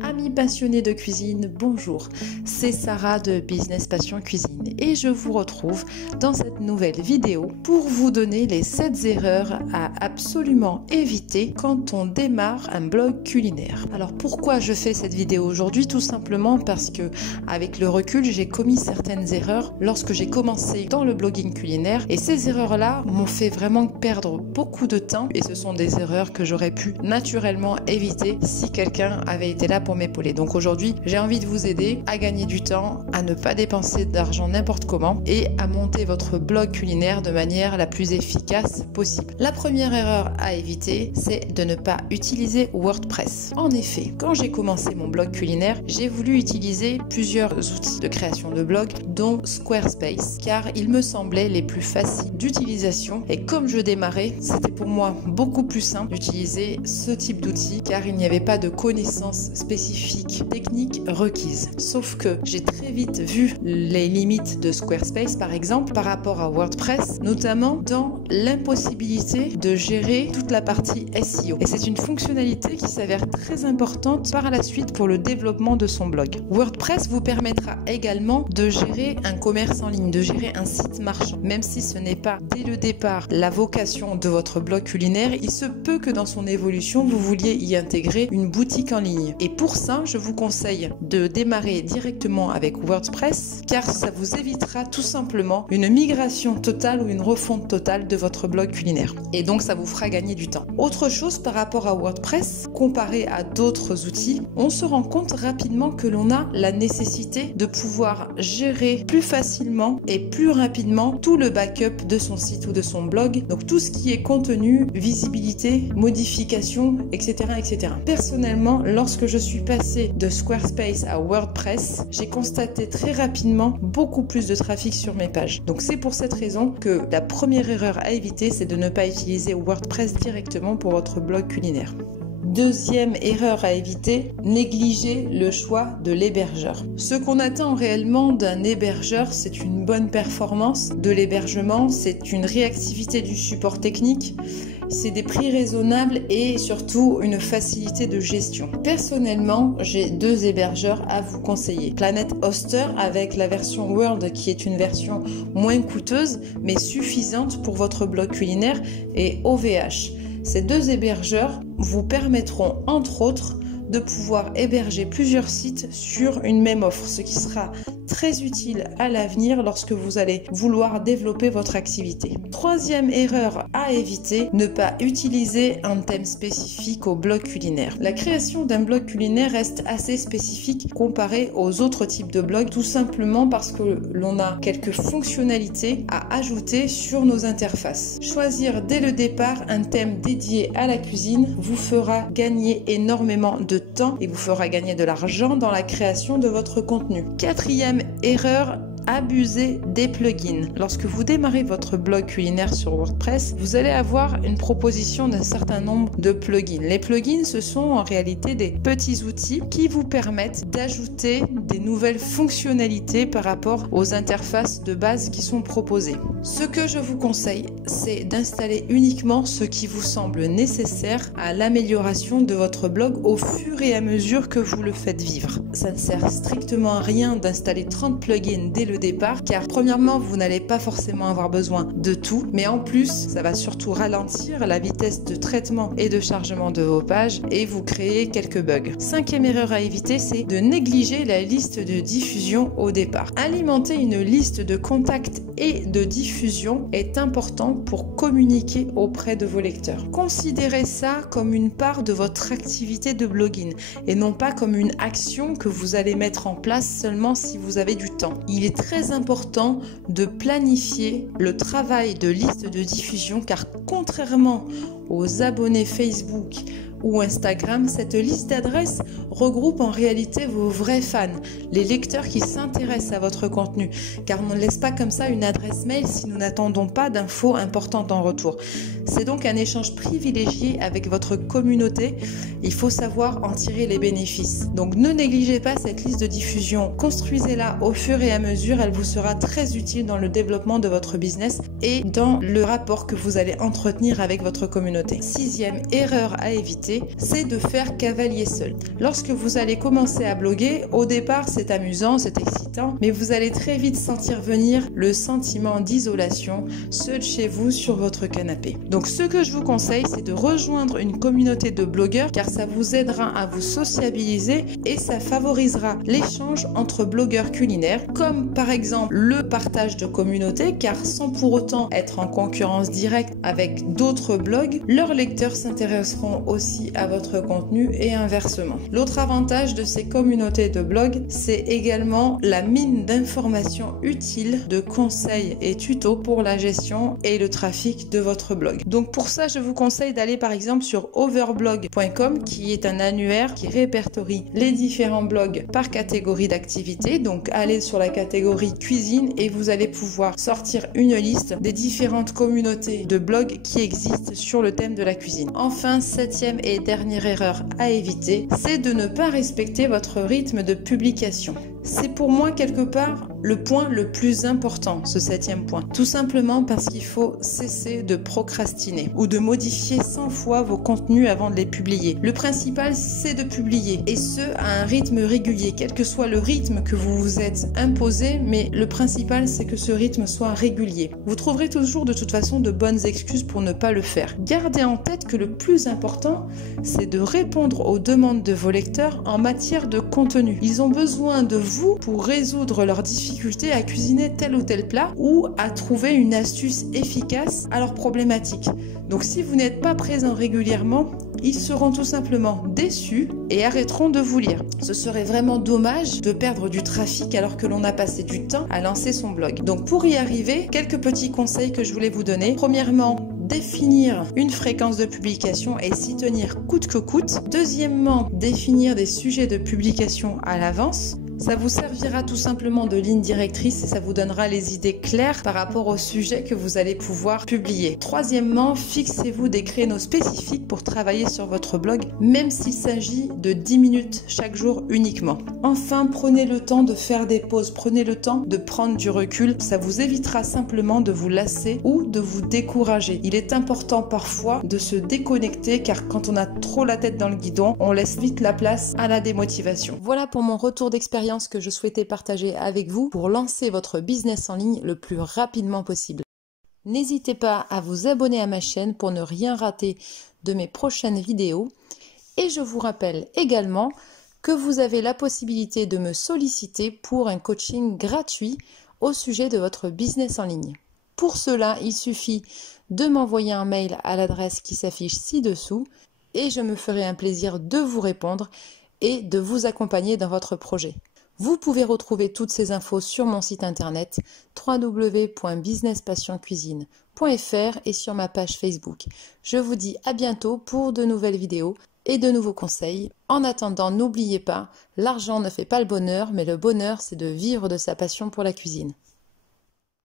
Amis passionnés de cuisine, bonjour, c'est Sarah de Business Passion Cuisine et je vous retrouve dans cette nouvelle vidéo pour vous donner les 7 erreurs à absolument éviter quand on démarre un blog culinaire. Alors pourquoi je fais cette vidéo aujourd'hui? Tout simplement parce que avec le recul, j'ai commis certaines erreurs lorsque j'ai commencé dans le blogging culinaire et ces erreurs-là m'ont fait vraiment perdre beaucoup de temps et ce sont des erreurs que j'aurais pu naturellement éviter si quelqu'un avait été là pour m'épauler. Donc aujourd'hui, j'ai envie de vous aider à gagner du temps, à ne pas dépenser d'argent n'importe comment et à monter votre blog culinaire de manière la plus efficace possible. La première erreur à éviter, c'est de ne pas utiliser WordPress. En effet, quand j'ai commencé mon blog culinaire, j'ai voulu utiliser plusieurs outils de création de blog, dont Squarespace, car ils me semblaient les plus faciles d'utilisation et comme je démarrais, c'était pour moi beaucoup plus simple d'utiliser ce type d'outils car il n'y avait pas de connaissances spécifiques techniques requises. Sauf que j'ai très vite vu les limites de Squarespace par exemple par rapport à WordPress, notamment dans l'impossibilité de gérer toute la partie SEO. Et c'est une fonctionnalité qui s'avère très importante par la suite pour le développement de son blog. WordPress vous permettra également de gérer un commerce en ligne, de gérer un site marchand. Même si ce n'est pas dès le départ la vocation de votre blog culinaire, il se peut que dans son évolution, vous vouliez y intégrer une boutique en ligne. Et pour ça, je vous conseille de démarrer directement avec WordPress car ça vous évitera tout simplement une migration totale ou une refonte totale de votre blog culinaire. Et donc, ça vous fera gagner du temps. Autre chose par rapport à WordPress, comparé à d'autres outils, on se rend compte rapidement que l'on a la nécessité de pouvoir gérer plus facilement et plus rapidement tout le backup de son site ou de son blog. Donc, tout ce qui est contenu, visibilité, modification, etc., etc. Personnellement, lorsque je suis passée de Squarespace à WordPress, j'ai constaté très rapidement beaucoup plus de trafic sur mes pages. Donc c'est pour cette raison que la première erreur à éviter, c'est de ne pas utiliser WordPress directement pour votre blog culinaire. Deuxième erreur à éviter, négliger le choix de l'hébergeur. Ce qu'on attend réellement d'un hébergeur, c'est une bonne performance de l'hébergement, c'est une réactivité du support technique, c'est des prix raisonnables et surtout une facilité de gestion. Personnellement, j'ai 2 hébergeurs à vous conseiller. Planet Hoster avec la version World qui est une version moins coûteuse mais suffisante pour votre blog culinaire et OVH. Ces 2 hébergeurs vous permettront entre autres de pouvoir héberger plusieurs sites sur une même offre, ce qui sera très utile à l'avenir lorsque vous allez vouloir développer votre activité. Troisième erreur à éviter, ne pas utiliser un thème spécifique au blog culinaire. La création d'un blog culinaire reste assez spécifique comparé aux autres types de blogs, tout simplement parce que l'on a quelques fonctionnalités à ajouter sur nos interfaces. Choisir dès le départ un thème dédié à la cuisine vous fera gagner énormément de temps et vous fera gagner de l'argent dans la création de votre contenu. Quatrième erreur, abuser des plugins. Lorsque vous démarrez votre blog culinaire sur WordPress, vous allez avoir une proposition d'un certain nombre de plugins. Les plugins, ce sont en réalité des petits outils qui vous permettent d'ajouter des nouvelles fonctionnalités par rapport aux interfaces de base qui sont proposées. Ce que je vous conseille, c'est d'installer uniquement ce qui vous semble nécessaire à l'amélioration de votre blog au fur et à mesure que vous le faites vivre. Ça ne sert strictement à rien d'installer 30 plugins dès le départ car premièrement vous n'allez pas forcément avoir besoin de tout mais en plus ça va surtout ralentir la vitesse de traitement et de chargement de vos pages et vous créer quelques bugs. Cinquième erreur à éviter, c'est de négliger la liste de diffusion au départ. Alimenter une liste de contacts et de diffusion est important pour communiquer auprès de vos lecteurs. Considérez ça comme une part de votre activité de blogging et non pas comme une action que vous allez mettre en place seulement si vous avez du temps. Il est très important de planifier le travail de liste de diffusion car contrairement aux abonnés Facebook ou Instagram, cette liste d'adresses regroupe en réalité vos vrais fans, les lecteurs qui s'intéressent à votre contenu, car on ne laisse pas comme ça une adresse mail si nous n'attendons pas d'infos importantes en retour. C'est donc un échange privilégié avec votre communauté. Il faut savoir en tirer les bénéfices. Donc ne négligez pas cette liste de diffusion. Construisez-la au fur et à mesure. Elle vous sera très utile dans le développement de votre business et dans le rapport que vous allez entretenir avec votre communauté. Sixième erreur à éviter, éviter, c'est de faire cavalier seul. Lorsque vous allez commencer à bloguer, au départ c'est amusant, c'est excitant, mais vous allez très vite sentir venir le sentiment d'isolation, seul chez vous sur votre canapé. Donc ce que je vous conseille, c'est de rejoindre une communauté de blogueurs car ça vous aidera à vous sociabiliser et ça favorisera l'échange entre blogueurs culinaires, comme par exemple le partage de communauté, car sans pour autant être en concurrence directe avec d'autres blogs, leurs lecteurs s'intéresseront aussi à votre contenu et inversement. L'autre avantage de ces communautés de blogs, c'est également la mine d'informations utiles, de conseils et tutos pour la gestion et le trafic de votre blog. Donc pour ça, je vous conseille d'aller par exemple sur overblog.com qui est un annuaire qui répertorie les différents blogs par catégorie d'activité. Donc allez sur la catégorie cuisine et vous allez pouvoir sortir une liste des différentes communautés de blogs qui existent sur le thème de la cuisine. Enfin, septième et dernière erreur à éviter, c'est de ne pas respecter votre rythme de publication. C'est pour moi quelque part le point le plus important, ce septième point. Tout simplement parce qu'il faut cesser de procrastiner ou de modifier 100 fois vos contenus avant de les publier. Le principal, c'est de publier et ce, à un rythme régulier, quel que soit le rythme que vous vous êtes imposé, mais le principal, c'est que ce rythme soit régulier. Vous trouverez toujours de toute façon de bonnes excuses pour ne pas le faire. Gardez en tête que le plus important, c'est de répondre aux demandes de vos lecteurs en matière de contenu. Ils ont besoin de vous pour résoudre leurs difficultés à cuisiner tel ou tel plat ou à trouver une astuce efficace à leurs problématiques. Donc si vous n'êtes pas présent régulièrement, ils seront tout simplement déçus et arrêteront de vous lire. Ce serait vraiment dommage de perdre du trafic alors que l'on a passé du temps à lancer son blog. Donc pour y arriver, quelques petits conseils que je voulais vous donner. Premièrement, définir une fréquence de publication et s'y tenir coûte que coûte. Deuxièmement, définir des sujets de publication à l'avance. Ça vous servira tout simplement de ligne directrice et ça vous donnera les idées claires par rapport au sujet que vous allez pouvoir publier. Troisièmement, fixez-vous des créneaux spécifiques pour travailler sur votre blog, même s'il s'agit de 10 minutes chaque jour uniquement. Enfin, prenez le temps de faire des pauses, prenez le temps de prendre du recul. Ça vous évitera simplement de vous lasser ou de vous décourager. Il est important parfois de se déconnecter car quand on a trop la tête dans le guidon, on laisse vite la place à la démotivation. Voilà pour mon retour d'expérience que je souhaitais partager avec vous pour lancer votre business en ligne le plus rapidement possible. N'hésitez pas à vous abonner à ma chaîne pour ne rien rater de mes prochaines vidéos et je vous rappelle également que vous avez la possibilité de me solliciter pour un coaching gratuit au sujet de votre business en ligne. Pour cela, il suffit de m'envoyer un mail à l'adresse qui s'affiche ci-dessous et je me ferai un plaisir de vous répondre et de vous accompagner dans votre projet. Vous pouvez retrouver toutes ces infos sur mon site internet www.businesspassioncuisine.fr et sur ma page Facebook. Je vous dis à bientôt pour de nouvelles vidéos et de nouveaux conseils. En attendant, n'oubliez pas, l'argent ne fait pas le bonheur, mais le bonheur, c'est de vivre de sa passion pour la cuisine.